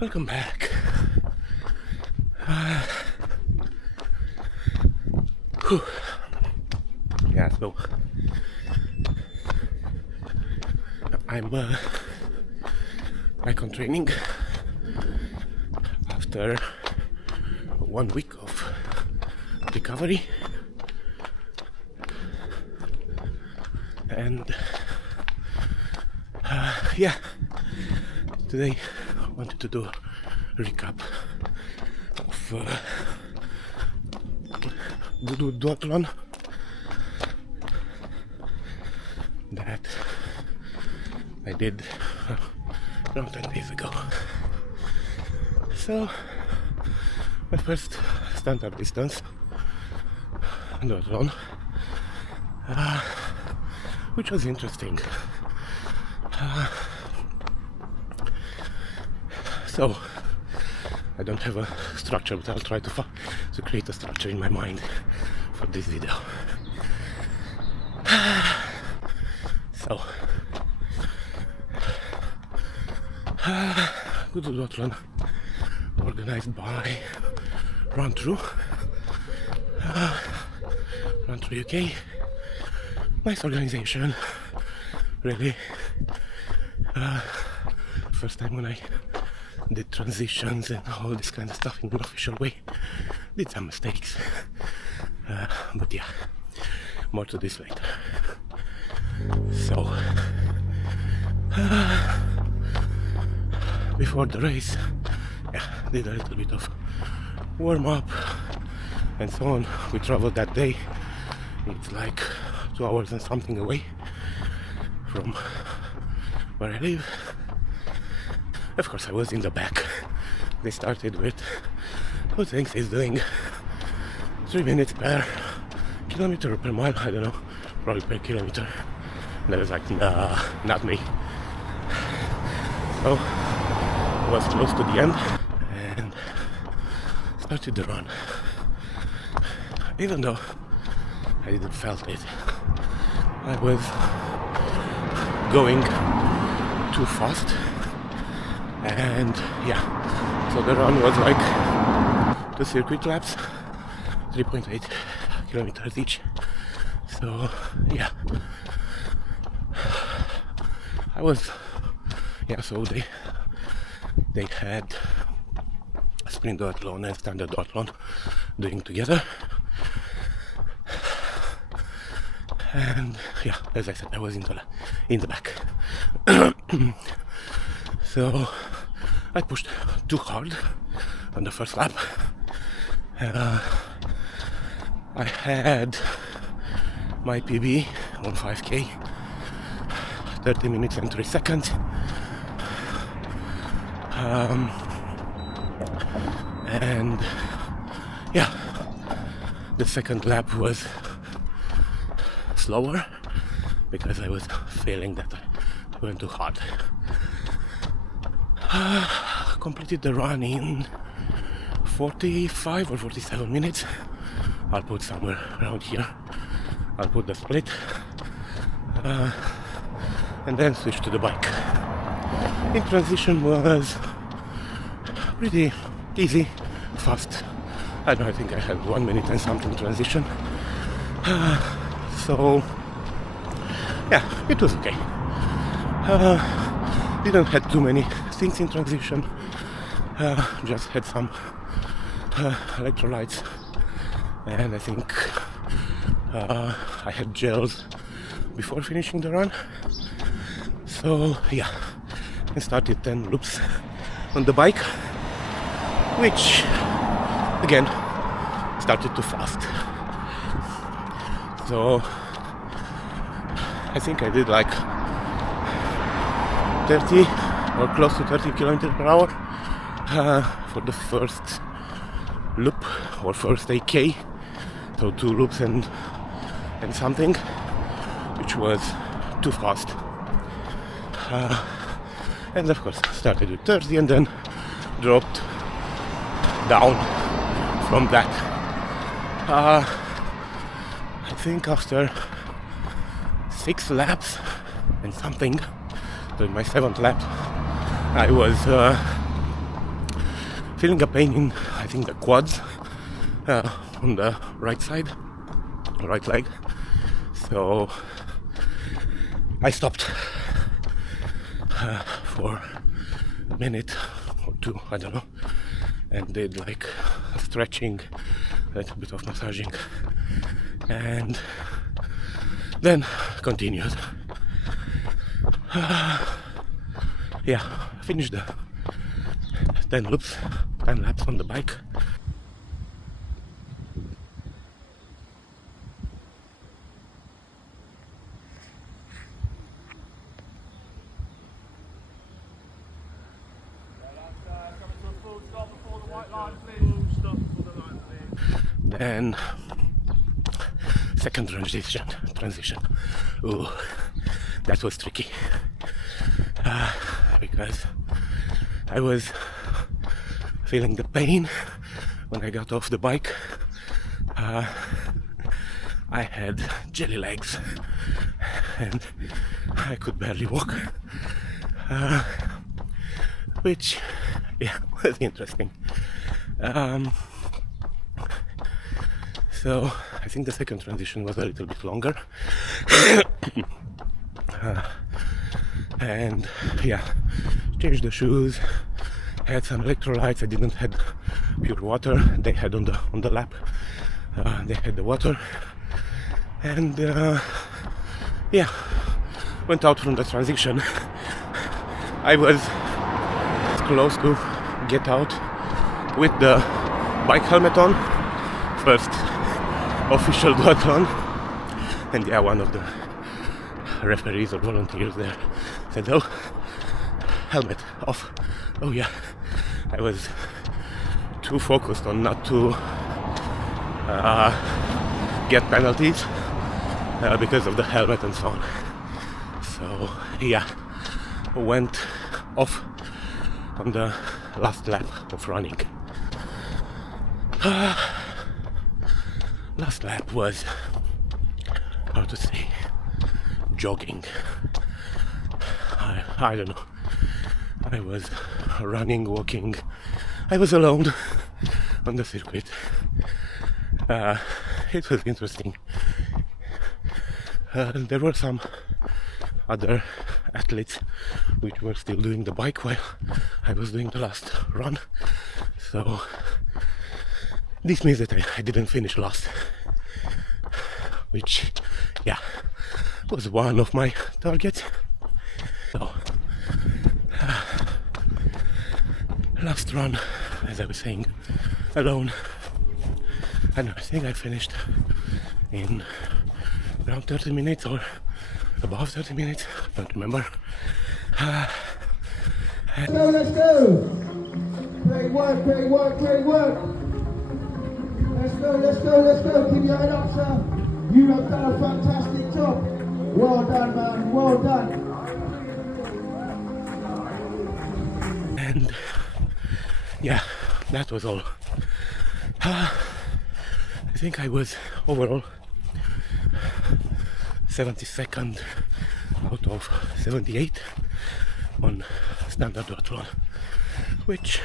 Welcome back. Whew. Yeah, so I'm back on training after 1 week of recovery, and yeah, today I wanted to do a recap of the Duathlon that I did around 10 days ago. So, my first standard distance Duathlon, which was interesting. So, I don't have a structure, but I'll try to create a structure in my mind for this video. So, good Duathlon organized by Run Through UK. Nice organization, really. First time when I did transitions and all this kind of stuff in an official way. Did some mistakes, but yeah, more to this later. So, before the race, yeah, did a little bit of warm up and so on. We traveled that day. It's like 2 hours and something away from where I live. Of course, I was in the back. They started with who thinks he's doing 3 minutes per kilometer or per mile, I don't know, probably per kilometer. And I was like, nah, not me. So I was close to the end and started the run. Even though I didn't felt it, I was going too fast. And yeah, so the run was like 2 circuit laps, 3.8 kilometers each. So yeah, I was, yeah, so they had sprint duathlon and standard duathlon doing together. And yeah, as I said, I was in the back. So I pushed too hard on the first lap. I had my PB on 5k, 30 minutes and 3 seconds. And yeah, the second lap was slower because I was feeling that I went too hard. Completed the run in 45 or 47 minutes. I'll put somewhere around here. I'll put the split and then switch to the bike. In transition was pretty easy, fast. I don't know, I think I had 1 minute and something transition. So yeah, it was okay. Didn't have too many things in transition. Just had some electrolytes, and I think I had gels before finishing the run. So yeah, I started 10 loops on the bike, which again started too fast. So I think I did like 30 or close to 30 kilometers per hour for the first loop or first AK, so 2 loops and something, which was too fast. And of course started with 30 and then dropped down from that. I think after 6 laps and something, so in my 7th lap I was feeling a pain in, I think, the quads on the right side, right leg. So I stopped for a minute or two, I don't know, and did like stretching, a little bit of massaging, and then continued. Yeah, finished the 10 laps on the bike. Then second transition. Ooh, that was tricky because I was feeling the pain when I got off the bike. I had jelly legs and I could barely walk, which, yeah, was interesting. So I think the second transition was a little bit longer. And yeah, changed the shoes, had some electrolytes. I didn't have pure water. They had on the lap. They had the water, and yeah, went out from the transition. I was close to get out with the bike helmet on. First official Duathlon, and yeah, one of the referees or volunteers there said, "Oh, helmet off." Oh yeah, I was too focused on not to get penalties because of the helmet and so on. So yeah, went off on the last lap of running. Last lap was, how to say, jogging. I don't know. I was running, walking. I was alone on the circuit. It was interesting. There were some other athletes which were still doing the bike while I was doing the last run. So this means that I didn't finish last, which, yeah, was one of my targets. So, last run, as I was saying, alone. And I think I finished in around 30 minutes or above 30 minutes, don't remember. Let's go! Great work, great work, great work! Let's go! Keep your head up, sir! You have done a fantastic job! Well done, man, well done! And yeah, that was all. I think I was overall 72nd out of 78 on standard duathlon, which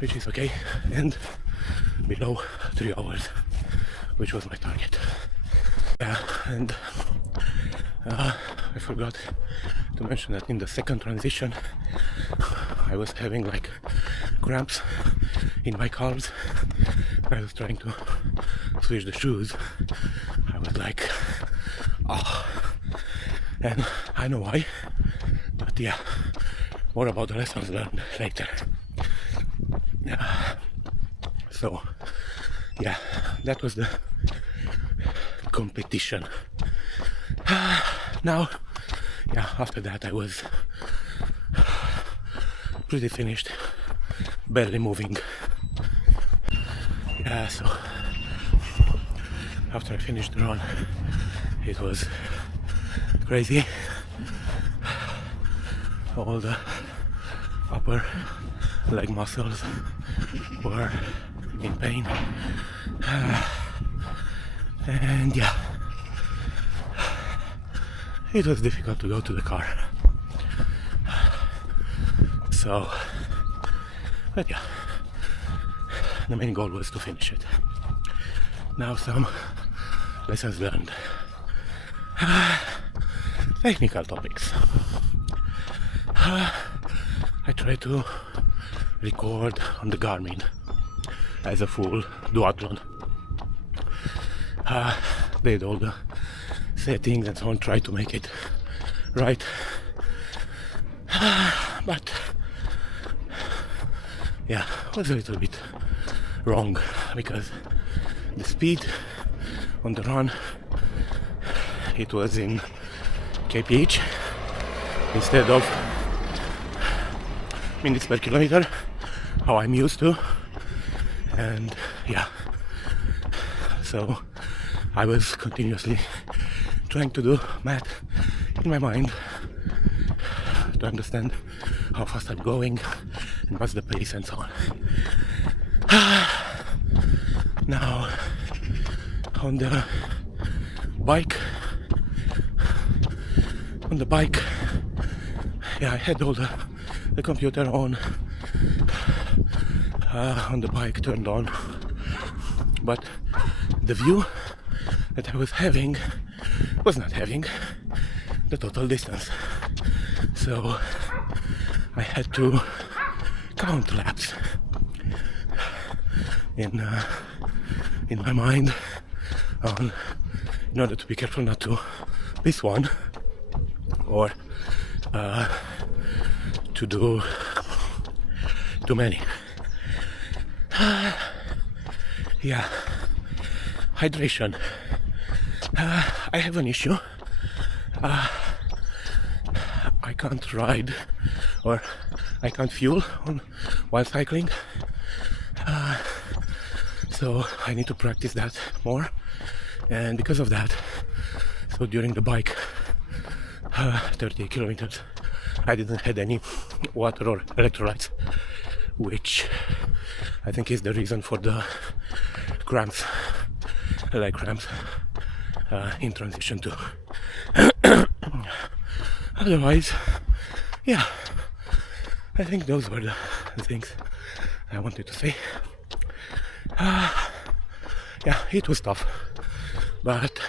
is okay, and below 3 hours, which was my target. Yeah, and I forgot to mention that in the second transition I was having like cramps in my calves. I was trying to switch the shoes. I was like, oh, and I know why, but yeah, more about the lessons learned later. So yeah, that was the competition. Now, yeah, after that I was pretty finished, barely moving. Yeah, so after I finished the run, it was crazy. All the upper leg muscles were in pain, and yeah, it was difficult to go to the car. So But yeah, the main goal was to finish it. Now some lessons learned. Technical topics. I try to record on the Garmin as a full duathlon. Did all the settings and so on, try to make it right. But yeah, was a little bit wrong because the speed on the run, it was in kph instead of minutes per kilometer, how I'm used to. And yeah, so I was continuously trying to do math in my mind to understand how fast I'm going and what's the pace and so on. Now on the bike, yeah, I had all the computer on the bike turned on, but the view that I was having was not having the total distance, so I had to count laps in my mind in order to be careful not to miss one or to do too many. Yeah, hydration. I have an issue. I can't ride or I can't fuel while cycling. So I need to practice that more, and because of that, so during the bike 30 kilometers I didn't have any water or electrolytes, which I think is the reason for the cramps, leg cramps in transition to. Otherwise, yeah, I think those were the things I wanted to say. Yeah, it was tough, but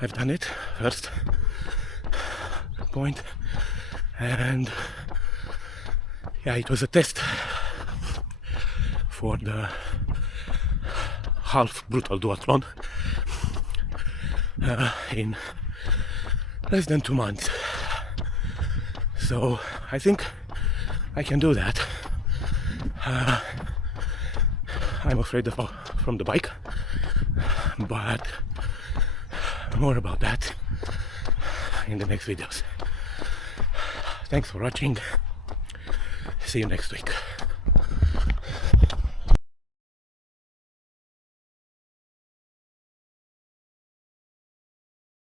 I've done it first point, and yeah, it was a test for the half brutal duathlon in less than 2 months. So I think I can do that. I'm afraid from the bike, but more about that in the next videos. Thanks for watching. See you next week.